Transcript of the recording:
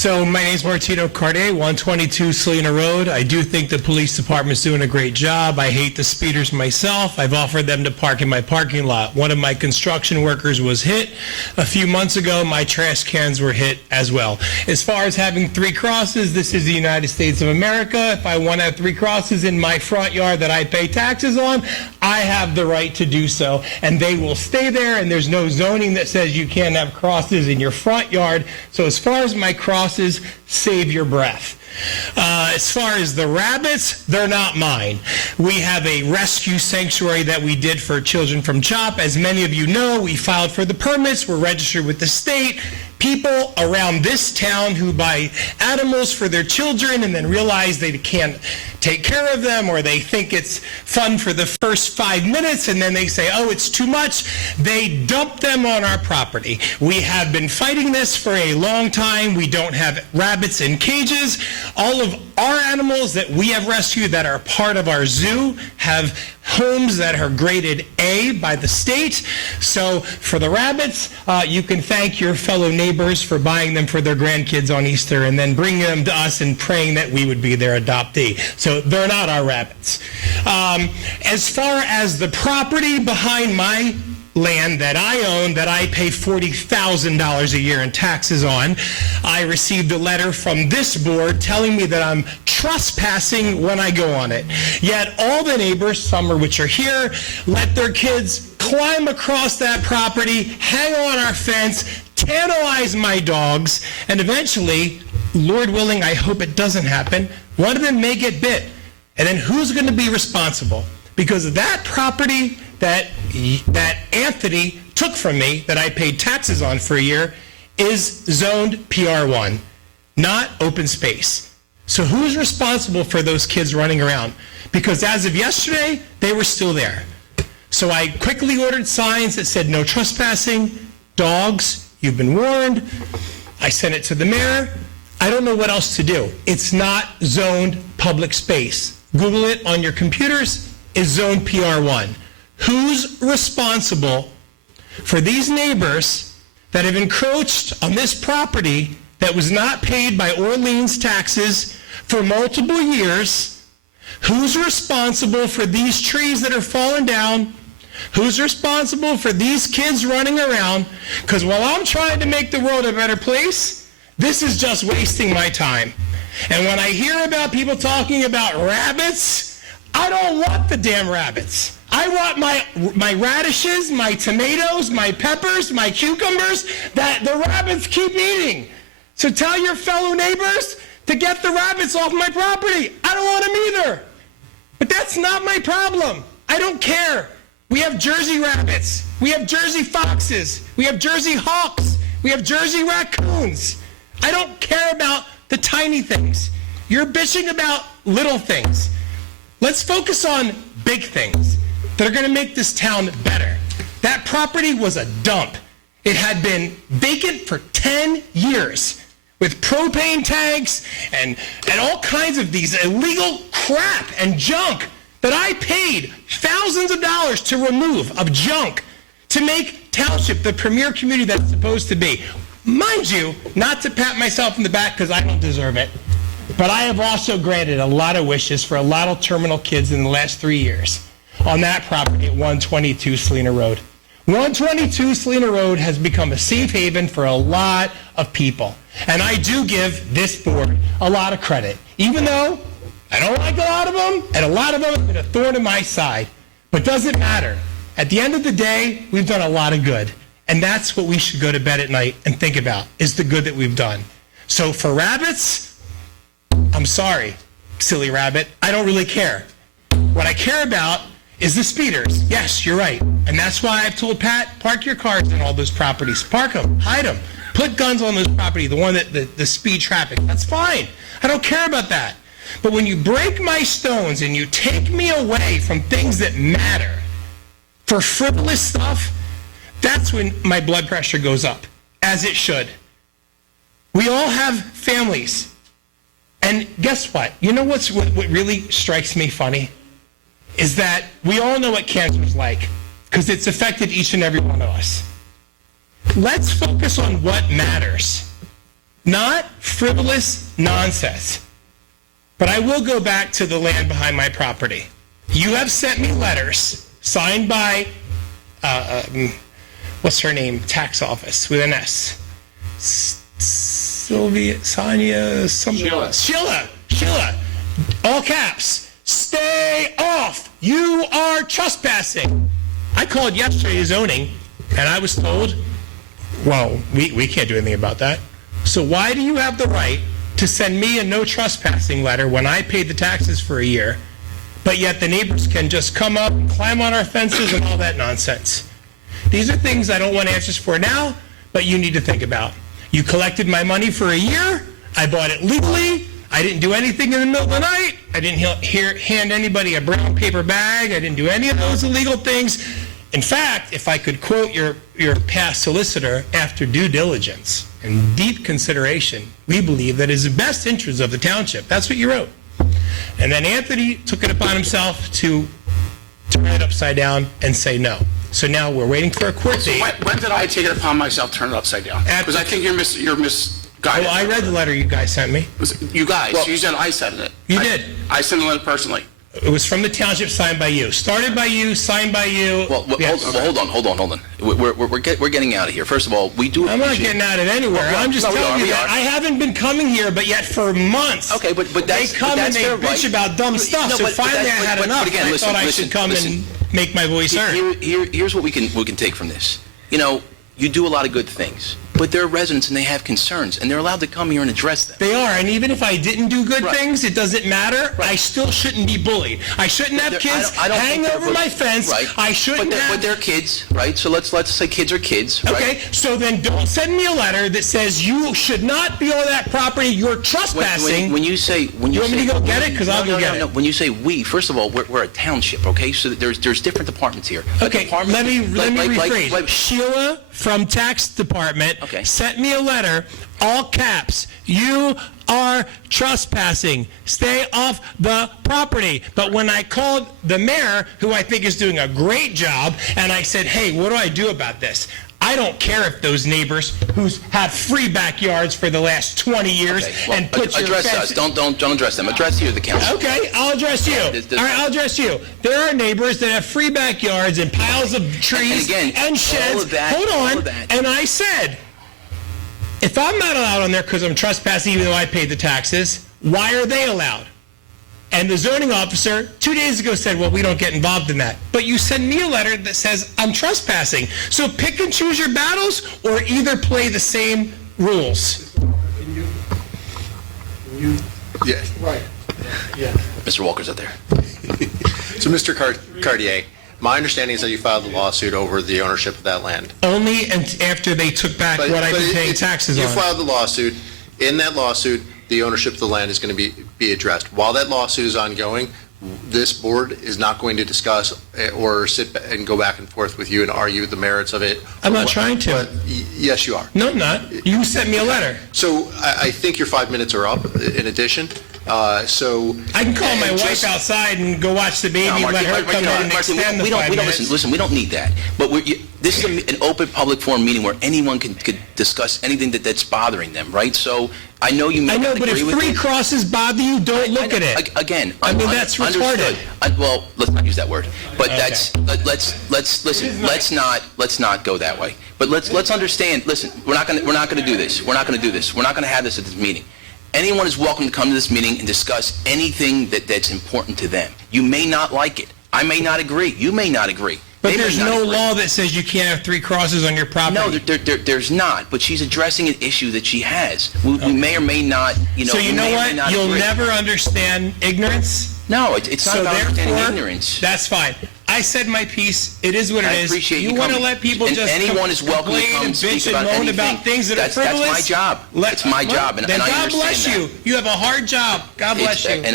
So my name is Martino, 122 Selena Road. I do think the police department's doing a great job. I hate the speeders myself. I've offered them to park in my parking lot. One of my construction workers was hit. A few months ago, my trash cans were hit as well. As far as having 3 crosses, this is the United States of America. If I want to have 3 crosses in my front yard that I pay taxes on, I have the right to do so, and they will stay there, and there's no zoning that says you can't have crosses in your front yard. So as far as my crosses, save your breath. As far as the rabbits, they're not mine. We have a rescue sanctuary that we did for children from CHOP. As many of you know, we filed for the permits. We're registered with the state. People around this town who buy animals for their children and then realize they can't take care of them, or they think it's fun for the first 5 minutes and then they say, oh, it's too much, they dump them on our property. We have been fighting this for a long time. We don't have rabbits in cages. All of our animals that we have rescued that are part of our zoo have homes that are graded A by the state. So for the rabbits, you can thank your fellow neighbors for buying them for their grandkids on Easter and then bringing them to us and praying that we would be their adoptee. So they're not our rabbits. As far as the property behind my land that I own, that I pay $40,000 a year in taxes on, I received a letter from this board telling me that I'm trespassing when I go on it. Yet all the neighbors, some of which are here, let their kids climb across that property, hang on our fence, tantalize my dogs, and eventually, Lord willing, I hope it doesn't happen, one of them may get bit. And then who's going to be responsible? Because that property that Anthony took from me, that I paid taxes on for a year, is zoned PR1, not open space. So who's responsible for those kids running around? Because as of yesterday, they were still there. So I quickly ordered signs that said no trespassing, dogs, you've been warned. I sent it to the mayor. I don't know what else to do. It's not zoned public space. Google it on your computers. Is zoned PR1. Who's responsible for these neighbors that have encroached on this property that was not paid by Orleans taxes for multiple years? Who's responsible for these trees that are falling down? Who's responsible for these kids running around? Because while I'm trying to make the world a better place, this is just wasting my time. And when I hear about people talking about rabbits, I don't want the damn rabbits. I want my radishes, my tomatoes, my peppers, my cucumbers that the rabbits keep eating. So tell your fellow neighbors to get the rabbits off my property. I don't want them either. But that's not my problem. I don't care. We have Jersey rabbits. We have Jersey foxes. We have Jersey hawks. We have Jersey raccoons. I don't care about the tiny things. You're bitching about little things. Let's focus on big things that are going to make this town better. That property was a dump. It had been vacant for 10 years with propane tanks and all kinds of these illegal crap and junk that I paid thousands of dollars to remove, of junk, to make Township the premier community that it's supposed to be. Mind you, not to pat myself in the back because I don't deserve it, but I have also granted a lot of wishes for a lot of terminal kids in the last 3 years on that property at 122 Selena Road. 122 Selena Road has become a safe haven for a lot of people. And I do give this board a lot of credit, even though I don't like a lot of them, and a lot of them have been a thorn in my side. But doesn't matter. At the end of the day, we've done a lot of good. And that's what we should go to bed at night and think about, is the good that we've done. So for rabbits, I'm sorry, silly rabbit. I don't really care. What I care about is the speeders. Yes, you're right. And that's why I've told Pat, park your cars in all those properties. Park them, hide them. Put guns on those properties, the one that the speed traffic. That's fine. I don't care about that. But when you break my stones and you take me away from things that matter for frivolous stuff, that's when my blood pressure goes up, as it should. We all have families. And guess what? You know what really strikes me funny? Is that we all know what cancer is like, because it's affected each and every one of us. Let's focus on what matters. not frivolous nonsense. But I will go back to the land behind my property. You have sent me letters signed by, what's her name? Tax office with an S. Sylvia, Sonia, something. Sheila. All caps. Stay off. You are trespassing. I called yesterday zoning, and I was told, well, we can't do anything about that. So why do you have the right to send me a no trespassing letter when I paid the taxes for a year, but yet the neighbors can just come up and climb on our fences and all that nonsense? These are things I don't want answers for now, but you need to think about. You collected my money for a year. I bought it legally. I didn't do anything in the middle of the night. I didn't hand anybody a brown paper bag. I didn't do any of those illegal things. In fact, if I could quote your past solicitor, after due diligence and deep consideration, we believe that it is the best interest of the township. That's what you wrote. And then Anthony took it upon himself to turn it upside down and say no. So now we're waiting for a court date. When did I take it upon myself to turn it upside down? Because I think you're misguided. Well, I read the letter you guys sent me. You guys? Well, you said I sent it. You did. I sent the letter personally. It was from the township, signed by you. Started by you, signed by you. Well, yes. hold on. We're getting out of here. First of all, we do. I'm not getting out of anywhere. I'm just telling you that I haven't been coming here, but yet for months. Okay, but that's they come and they bitch about dumb stuff. So finally, I had enough. Again, I thought I should come and make my voice heard. Here's what we can take from this. You know, you do a lot of good things, but they're residents and they have concerns, and they're allowed to come here and address them. They are, and even if I didn't do good things, it doesn't matter. Right. I still shouldn't be bullied. I shouldn't have kids hang over my fence. Right. I shouldn't have... But they're kids, right? So let's say kids are kids, right? Okay, so then don't send me a letter that says you should not be on that property, you're trespassing. When you say... you want me to go get it? Because I'll go get it. When you say we, first of all, we're a township, okay? So there's different departments here. Okay, let me rephrase. Sheila from tax department sent me a letter, all caps, you are trespassing. Stay off the property. But when I called the mayor, who I think is doing a great job, and I said, hey, what do I do about this? I don't care if those neighbors who have free backyards for the last 20 years and put your address us. Don't address them. Address you, the council. Okay, I'll address you. All right, I'll address you. There are neighbors that have free backyards and piles of trees and sheds. Hold on. And I said, if I'm not allowed on there because I'm trespassing even though I paid the taxes, why are they allowed? And the zoning officer 2 days ago said, well, we don't get involved in that. But you send me a letter that says I'm trespassing. So pick and choose your battles or either play the same rules. Yeah. Right. Yeah. Mr. Walker's out there. So, Mr. Cartier, my understanding is that you filed a lawsuit over the ownership of that land. Only after they took back what I've been paying taxes on. You filed the lawsuit. In that lawsuit, the ownership of the land is going to be addressed. While that lawsuit is ongoing, this board is not going to discuss or sit and go back and forth with you and argue the merits of it. I'm not trying to. But yes, you are. No, I'm not. You sent me a letter. So I think your 5 minutes are up in addition. So I can call my wife outside and go watch the baby and let her come in and extend the 5 minutes. Listen, we don't need that. But this is an open public forum meeting where anyone could discuss anything that's bothering them, right? So I know you may not agree with it. But if 3 crosses bother you, don't look at it. Again, I mean, that's retarded. Well, let's not use that word. But let's listen. Let's not go that way. But let's understand. Listen, we're not going to do this. We're not going to have this at this meeting. Anyone is welcome to come to this meeting and discuss anything that's important to them. You may not like it. I may not agree. You may not agree. But there's no law that says you can't have 3 crosses on your property. No, there's not. But she's addressing an issue that she has. We may or may not, So you know what? You'll never understand ignorance. No, it's not about understanding ignorance. That's fine. I said my piece. It is what it is. I appreciate you want to let people just anyone is welcome to come and speak bitch and moan about things that are frivolous? That's my job. It's my job, and I understand that. God bless you. You have a hard job. God bless you.